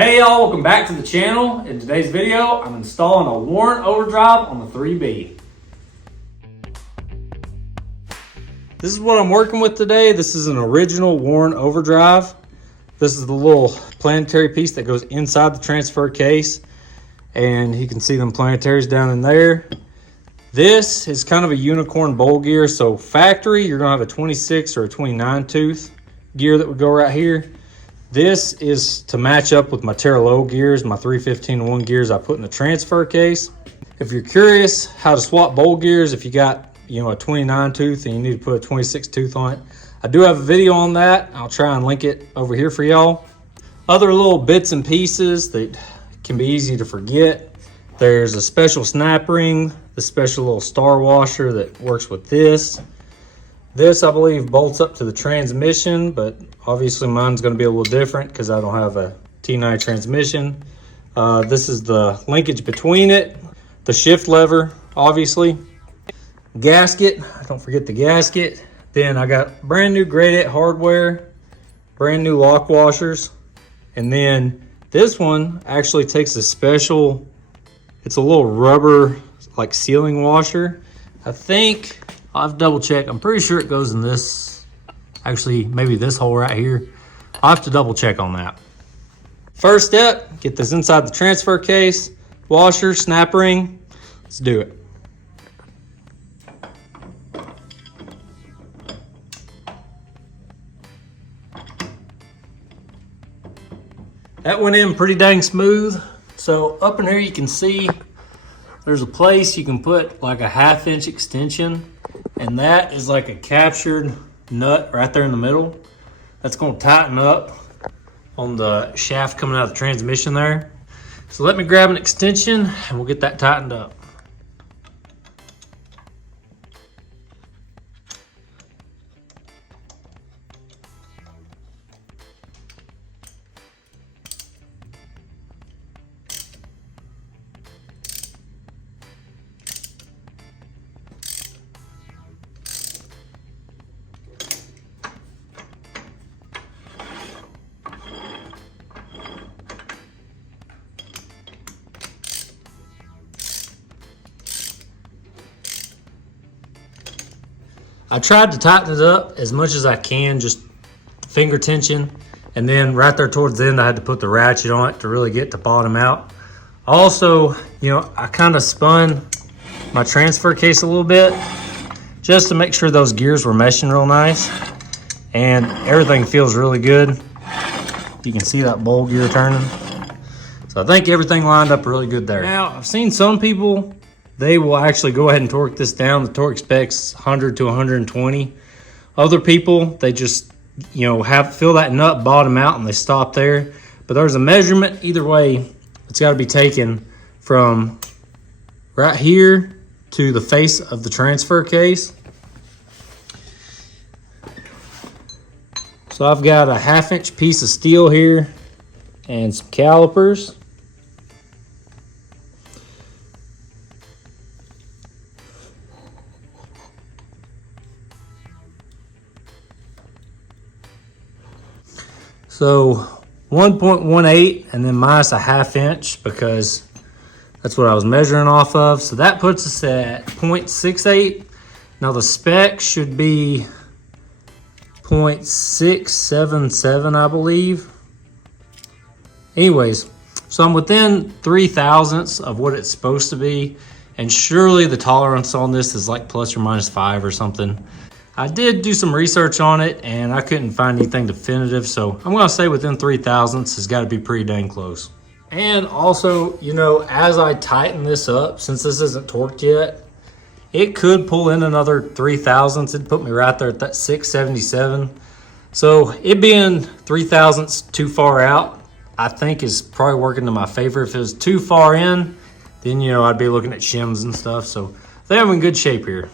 Hey y'all, welcome back to the channel. In today's video, I'm installing a Warren Overdrive on the 3B. This is what I'm working with today. This is an original Warren Overdrive. This is the little planetary piece that goes inside the transfer case. And you can see them planetaries down in there. This is kind of a unicorn bowl gear. So factory, you're gonna have a 26 or a 29 tooth gear that would go right here. This is to match up with my Teraflex gears, my 315-1 gears I put in the transfer case. If you're curious how to swap bowl gears, if you got a 29 tooth and you need to put a 26 tooth on it, I do have a video on that. I'll try and link it over here for y'all. Other little bits and pieces that can be easy to forget. There's a special snap ring, the special little star washer that works with this. This, I believe, bolts up to the transmission, but obviously mine's going to be a little different because I don't have a T9 transmission. This is the linkage between it. The shift lever, obviously. Gasket, don't forget the gasket. Then I got brand new grade 8 hardware, brand new lock washers. And then this one actually takes a special, it's a little rubber like sealing washer. I think, I'll have to double check. I'm pretty sure it goes in this, actually maybe this hole right here. I'll have to double check on that. First step, get this inside the transfer case, washer, snap ring. Let's do it. That went in pretty dang smooth. So up in here you can see there's a place you can put like a 1/2 inch extension. And that is like a captured nut right there in the middle. That's going to tighten up on the shaft coming out of the transmission there. So let me grab an extension and we'll get that tightened up. I tried to tighten it up as much as I can, just finger tension. And then right there towards the end, I had to put the ratchet on it to really get to bottom out. Also, I kind of spun my transfer case a little bit just to make sure those gears were meshing real nice. And everything feels really good. You can see that bowl gear turning. So I think everything lined up really good there. Now, I've seen some people, they will actually go ahead and torque this down. The torque spec's 100 to 120. Other people, they just, feel that nut bottom out and they stop there. But there's a measurement. Either way, it's got to be taken from right here to the face of the transfer case. So I've got a 1/2 inch piece of steel here and some calipers. So 1.18 and then minus a 1/2 inch because that's what I was measuring off of. So that puts us at 0.68. Now the spec should be 0.677, I believe. Anyways, so I'm within 0.03 of what it's supposed to be. And surely the tolerance on this is like plus or minus 5 or something. I did do some research on it and I couldn't find anything definitive. So I'm gonna say within 0.03 has gotta be pretty dang close. And also, as I tighten this up, since this isn't torqued yet, it could pull in another 0.03. It'd put me right there at that 677. So it being 0.03 too far out, I think is probably working to my favor. If it was too far in, then, I'd be looking at shims and stuff. So I think I'm in good shape here.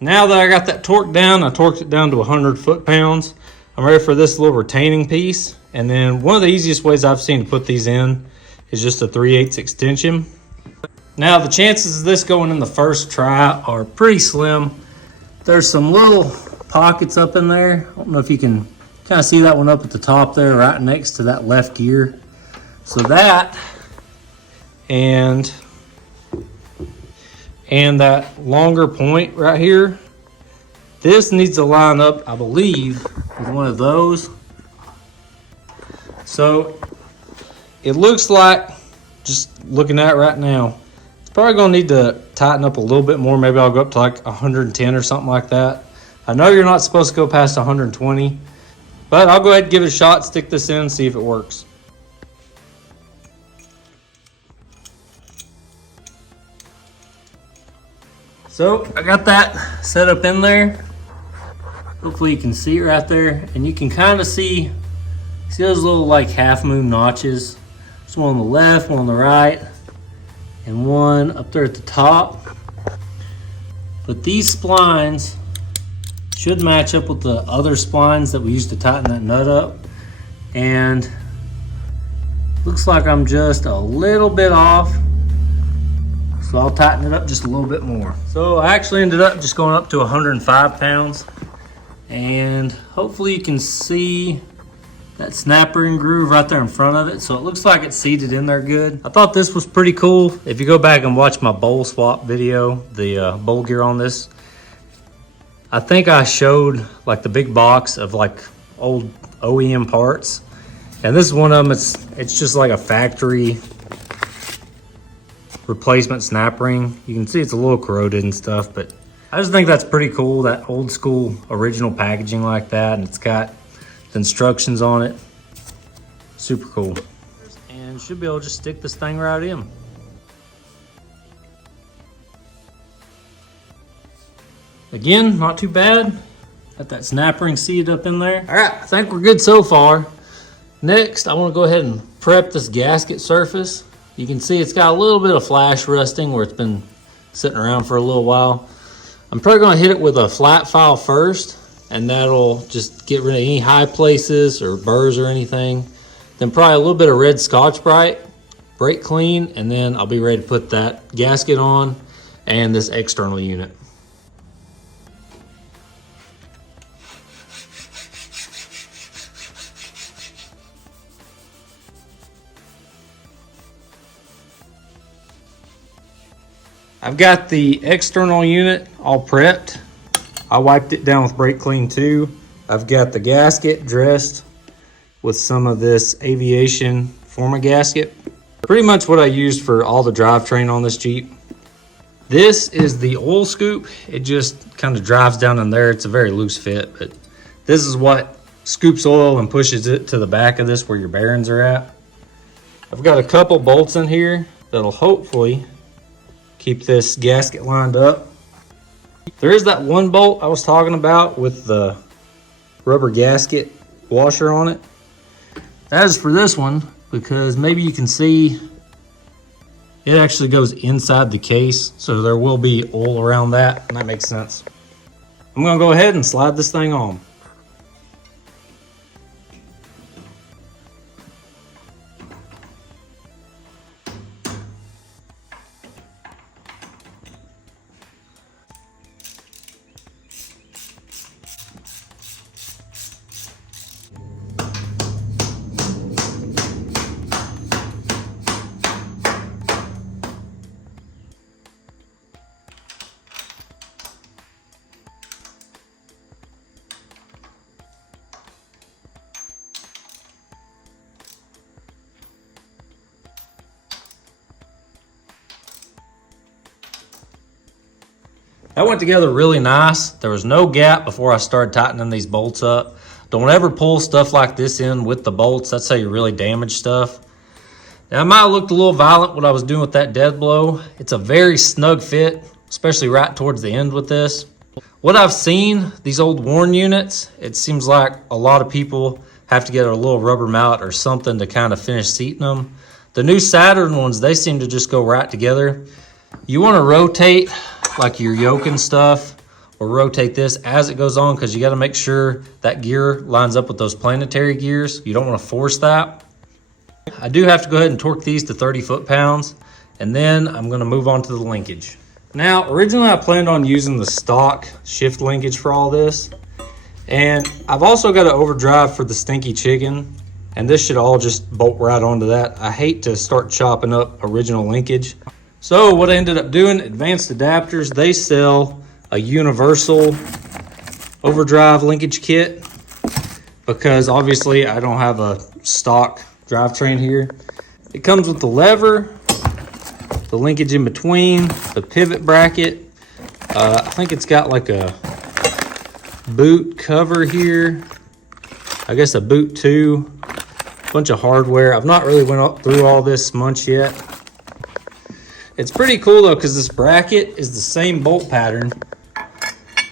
Now that I got that torque down, I torqued it down to 100 foot-pounds. I'm ready for this little retaining piece. And then one of the easiest ways I've seen to put these in is just a 3/8 extension. Now the chances of this going in the first try are pretty slim. There's some little pockets up in there. I don't know if you can kind of see that one up at the top there, right next to that left gear. So that and that longer point right here, this needs to line up, I believe, with one of those. So it looks like, just looking at it right now, it's probably gonna need to tighten up a little bit more. Maybe I'll go up to like 110 or something like that. I know you're not supposed to go past 120, but I'll go ahead and give it a shot, stick this in, see if it works. So I got that set up in there. Hopefully you can see it right there, and you can kind of see those little like half moon notches. There's one on the left, one on the right, and one up there at the top. But these splines should match up with the other splines that we used to tighten that nut up. And looks like I'm just a little bit off. So I'll tighten it up just a little bit more. So I actually ended up just going up to 105 pounds. And hopefully you can see that snapper and groove right there in front of it. So it looks like it's seated in there good. I thought this was pretty cool. If you go back and watch my bowl swap video, the bowl gear on this, I think I showed like the big box of like old OEM parts. And this is one of them. It's just like a factory replacement snap ring. You can see it's a little corroded and stuff, but I just think that's pretty cool, that old school original packaging like that, and it's got the instructions on it. Super cool. And should be able to just stick this thing right in. Again, not too bad. Got that snap ring seated up in there. All right, I think we're good so far. Next, I want to go ahead and prep this gasket surface. You can see it's got a little bit of flash rusting where it's been sitting around for a little while. I'm probably going to hit it with a flat file first, and that'll just get rid of any high places or burrs or anything. Then probably a little bit of red Scotch-Brite, brake clean, and then I'll be ready to put that gasket on and this external unit. I've got the external unit all prepped. I wiped it down with brake clean too. I've got the gasket dressed with some of this aviation Forma gasket. Pretty much what I used for all the drivetrain on this Jeep. This is the oil scoop. It just kind of drives down in there. It's a very loose fit, but this is what scoops oil and pushes it to the back of this where your bearings are at. I've got a couple bolts in here that'll hopefully keep this gasket lined up. There is that one bolt I was talking about with the rubber gasket washer on it. That is for this one because maybe you can see it actually goes inside the case, so there will be oil around that, and that makes sense. I'm gonna go ahead and slide this thing on. That went together really nice. There was no gap before I started tightening these bolts up. Don't ever pull stuff like this in with the bolts. That's how you really damage stuff. Now, it might have looked a little violent what I was doing with that dead blow. It's a very snug fit, especially right towards the end with this. What I've seen, these old worn units, it seems like a lot of people have to get a little rubber mallet or something to kind of finish seating them. The new Saturn ones, they seem to just go right together. You want to rotate like your yoke and stuff, or rotate this as it goes on, because you got to make sure that gear lines up with those planetary gears. You don't want to force that. I do have to go ahead and torque these to 30 foot-pounds, and then I'm going to move on to the linkage. Now, originally I planned on using the stock shift linkage for all this, And I've also got an overdrive for the stinky chicken, and this should all just bolt right onto that. I hate to start chopping up original linkage. So what I ended up doing, Advanced Adapters, they sell a universal overdrive linkage kit, because obviously I don't have a stock drivetrain here. It comes with the lever, the linkage in between, the pivot bracket. I think it's got like a boot cover here. I guess a boot too. Bunch of hardware. I've not really went through all this much yet. It's pretty cool though, because this bracket is the same bolt pattern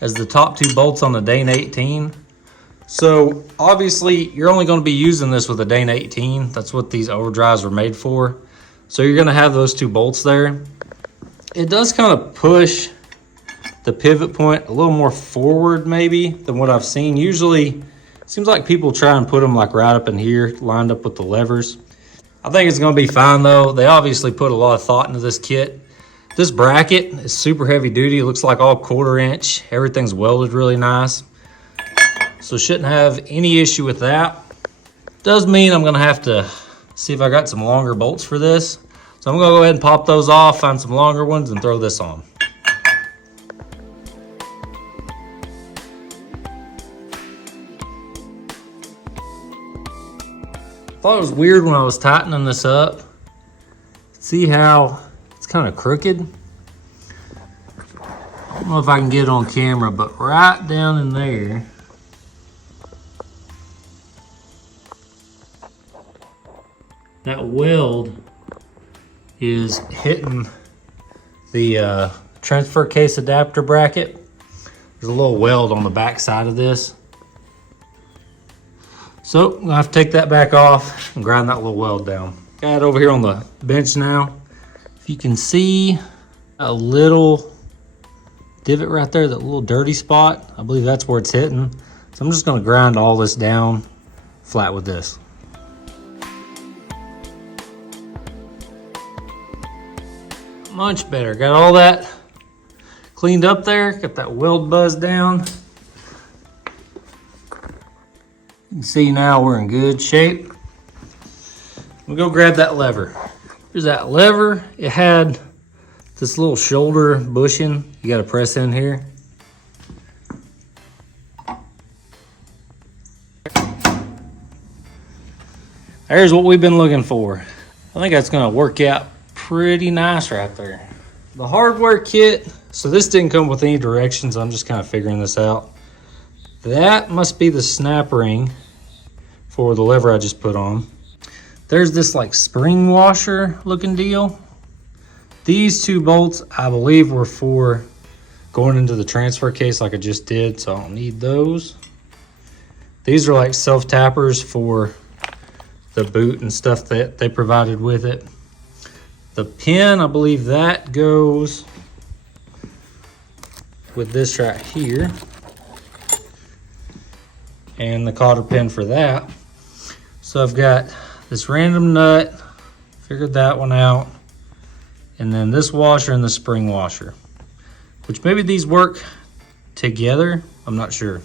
as the top two bolts on the Dane 18. So obviously you're only going to be using this with a Dane 18. That's what these overdrives were made for. So you're going to have those two bolts there. It does kind of push the pivot point a little more forward maybe than what I've seen. Usually it seems like people try and put them like right up in here, lined up with the levers. I think it's going to be fine though. They obviously put a lot of thought into this kit. This bracket is super heavy duty. It looks like all 1/4 inch. Everything's welded really nice. So shouldn't have any issue with that. Does mean I'm going to have to see if I got some longer bolts for this. So I'm going to go ahead and pop those off, find some longer ones, and throw this on. Thought it was weird when I was tightening this up. See how it's kind of crooked? I don't know if I can get it on camera, but right down in there, that weld is hitting the transfer case adapter bracket. There's a little weld on the back side of this. So I'm gonna have to take that back off and grind that little weld down. Got it over here on the bench now. If you can see a little divot right there, that little dirty spot, I believe that's where it's hitting. So I'm just gonna grind all this down flat with this. Much better. Got all that cleaned up there. Got that weld buzz down. You can see now we're in good shape. We'll go grab that lever. Here's that lever. It had this little shoulder bushing you got to press in here. There's what we've been looking for. I think that's going to work out pretty nice right there. The hardware kit, so this didn't come with any directions. I'm just kind of figuring this out. That must be the snap ring for the lever I just put on. There's this like spring washer looking deal. These two bolts, I believe, were for going into the transfer case like I just did, so I don't need those. These are like self-tappers for the boot and stuff that they provided with it. The pin, I believe that goes with this right here. And the cotter pin for that. So I've got this random nut, figured that one out. And then this washer and the spring washer, which maybe these work together, I'm not sure.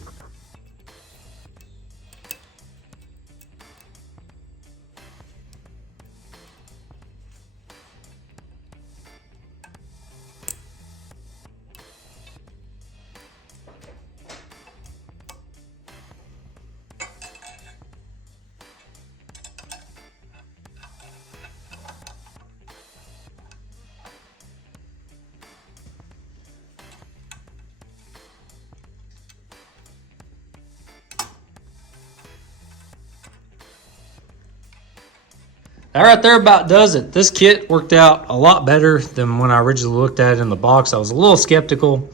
That right there about does it. This kit worked out a lot better than when I originally looked at it in the box. I was a little skeptical,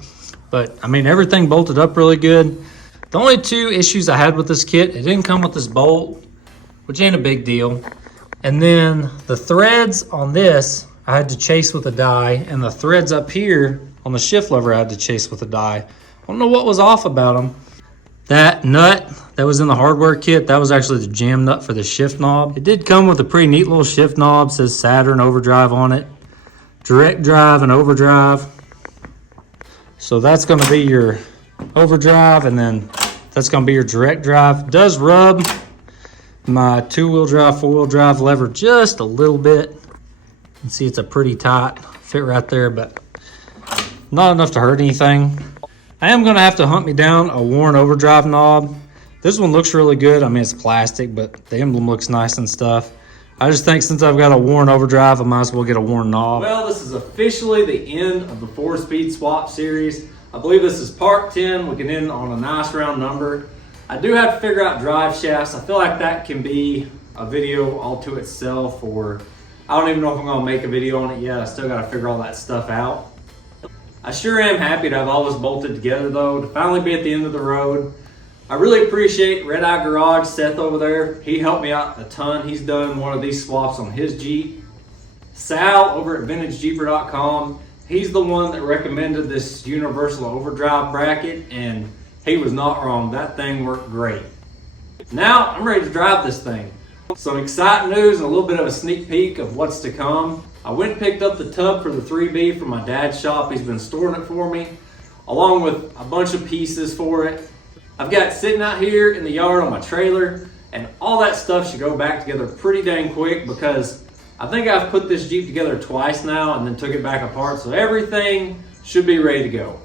but I mean, everything bolted up really good. The only two issues I had with this kit, it didn't come with this bolt, which ain't a big deal. And then the threads on this, I had to chase with a die, and the threads up here on the shift lever, I had to chase with a die. I don't know what was off about them. That nut that was in the hardware kit, that was actually the jam nut for the shift knob. It did come with a pretty neat little shift knob. It says Saturn Overdrive on it. Direct drive and overdrive. So that's going to be your overdrive, and then That's going to be your direct drive. It does rub my 2-wheel drive, 4-wheel drive lever just a little bit. You can see it's a pretty tight fit right there, but not enough to hurt anything. I am going to have to hunt me down a Warren Overdrive knob. This one looks really good. I mean, it's plastic, but the emblem looks nice and stuff. I just think since I've got a Warren Overdrive, I might as well get a Warren knob. Well, this is officially the end of the 4-speed swap series. I believe this is part 10. We can end on a nice round number. I do have to figure out drive shafts. I feel like that can be a video all to itself, or I don't even know if I'm gonna make a video on it yet. I still gotta figure all that stuff out. I sure am happy to have all this bolted together though, to finally be at the end of the road. I really appreciate Red Eye Garage, Seth over there. He helped me out a ton. He's done one of these swaps on his Jeep. Sal over at vintagejeeper.com. He's the one that recommended this universal overdrive bracket, and he was not wrong. That thing worked great. Now I'm ready to drive this thing. Some exciting news and a little bit of a sneak peek of what's to come. I went and picked up the tub for the 3B from my dad's shop. He's been storing it for me, along with a bunch of pieces for it. I've got it sitting out here in the yard on my trailer, and all that stuff should go back together pretty dang quick because I think I've put this Jeep together twice now and then took it back apart, so everything should be ready to go.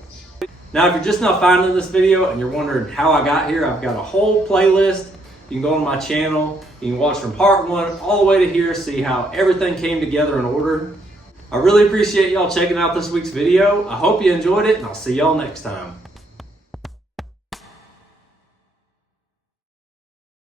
Now, if you're just now finding this video and you're wondering how I got here, I've got a whole playlist. You can go on my channel, you can watch from part 1 all the way to here, see how everything came together in order. I really appreciate y'all checking out this week's video. I hope you enjoyed it, and I'll see y'all next time.